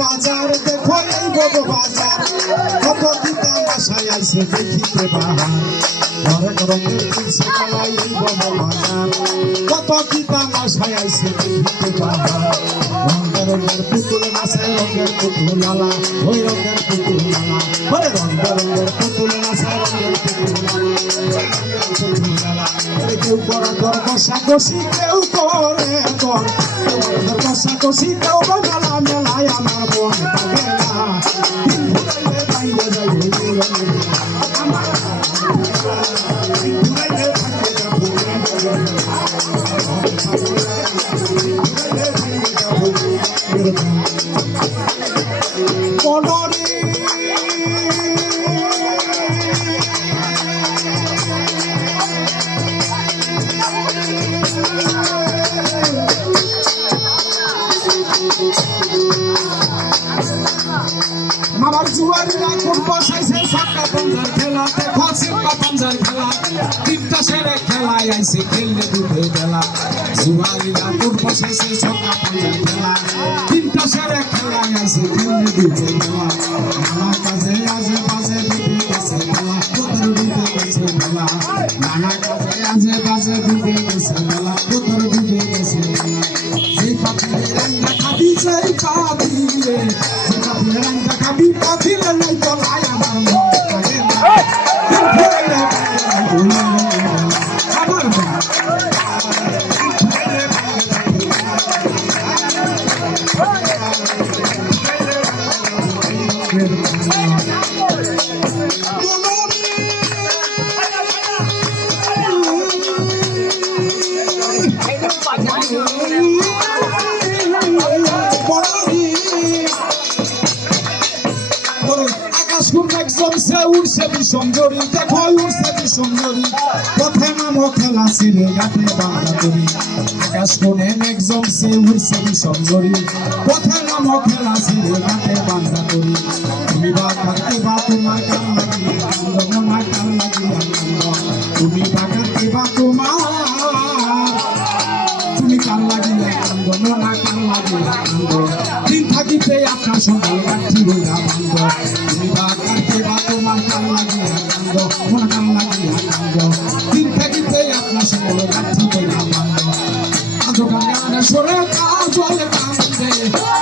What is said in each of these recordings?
বাজার দেখো এই বড় বাজার কত দিতা আশায় আইছে দেখিতে বাহার ঘরে রঙের তুলসী কালাই এই বড় বাজার কত দিতা আশায় আইছে দেখিতে বাহার রঙের পুতুল নাচায় রঙের পুতুল লালা ওই রঙের পুতুল লালা ওরে রঙের পুতুল নাচায় রঙের পুতুল লালা কেউ করে দর কষাকষি কেউ করে দর কষাকষি কেউ মেলা মেলায় আমার মন পাগেলা ঘুরাইলে বাইরে যাই আমার ঘুরাইলে পনরে আমার জুয়ারিরা কোন বসাইছে সাতটা পঞ্জার খেলা দেখো সিপা পঞ্জার খেলা তিনটা সেরে খেলায় আইছে খেললে দুধে বেলা জুয়ারিরা কোন বসাইছে সাতটা পঞ্জার খেলা তিনটা সেরে খেলায় আইছে খেললে দুধে বেলা নানা কাজে আজে বাজে দুধে গেছে বেলা তোদের দুধে গেছে বেলা নানা কাজে আজে বাজে দুধে গেছে বেলা তোদের দুধে গেছে বেলা সেই পাখিরে রান্না খাবি সেই পাখিরে রঙটা খাবি পাখিলে নাই তো লাই আমার মন লাগে না আমার জমছে উড়ছে বিষমজরি দেখো উড়ছে বিষমজরি পথে নামো খেলা ছিঁড়ে গাতে বাঁধা করি আকাশ কোণে মেঘ জমছে উড়ছে বিষমজরি পথে নামো খেলা ছিঁড়ে গাতে বাঁধা করি তুমি বা কাঁদতে বা তোমার কান লাগিয়ে কান্দ মনা কান লাগিয়ে কান্দ তুমি বা কাঁদতে বা তুমি কান লাগিয়ে কান্দ মনা কান লাগিয়ে কান্দ দিন থাকিতে আপনার সকাল কাঠি হইয়া বান্ধ তুমি বা কাঁদতে বা তোমার কান লাগিয়ে কান্দ মনা কান লাগিয়ে কান্দ দিন থাকিতে আপনার সকাল কাঠি হইয়া বান্ধ আজ গানে সরে কাজল কান্দে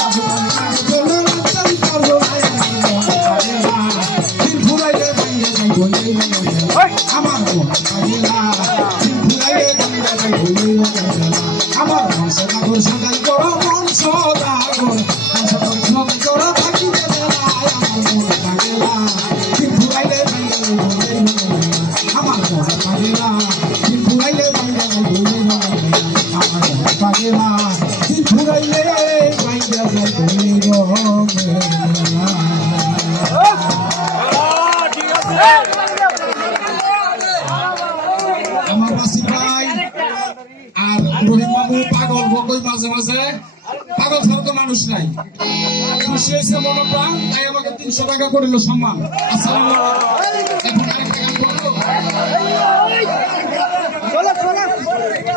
আজ গানে চলে রাতেন করো দিন ঘুরাইলে বাইরে যাই বলে আমার মন পাগলা দিন ঘুরাইলে বাইরে যাই বলে আমার মন সদাগর সদাই করো মন সদাগর সদাই করো থাকি বেলায় আমার মন পাগলা দিন ঘুরাইলে বাইরে যাই বলে আমার মন পাগলা দিন ঘুরাইলে বাইরে যাই বলে আমার মন পাগলা দিন ঘুরাইলে বাইরে যাই বলে আমার বাসি ভাই আর রহিম বাবু পাগল বকই মাঝে মাঝে পাগল ছাড়া তো মানুষ নাই খুশি হয়েছে মনটা তাই আমাকে 300 টাকা করিল সম্মান। আসসালামু আলাইকুম।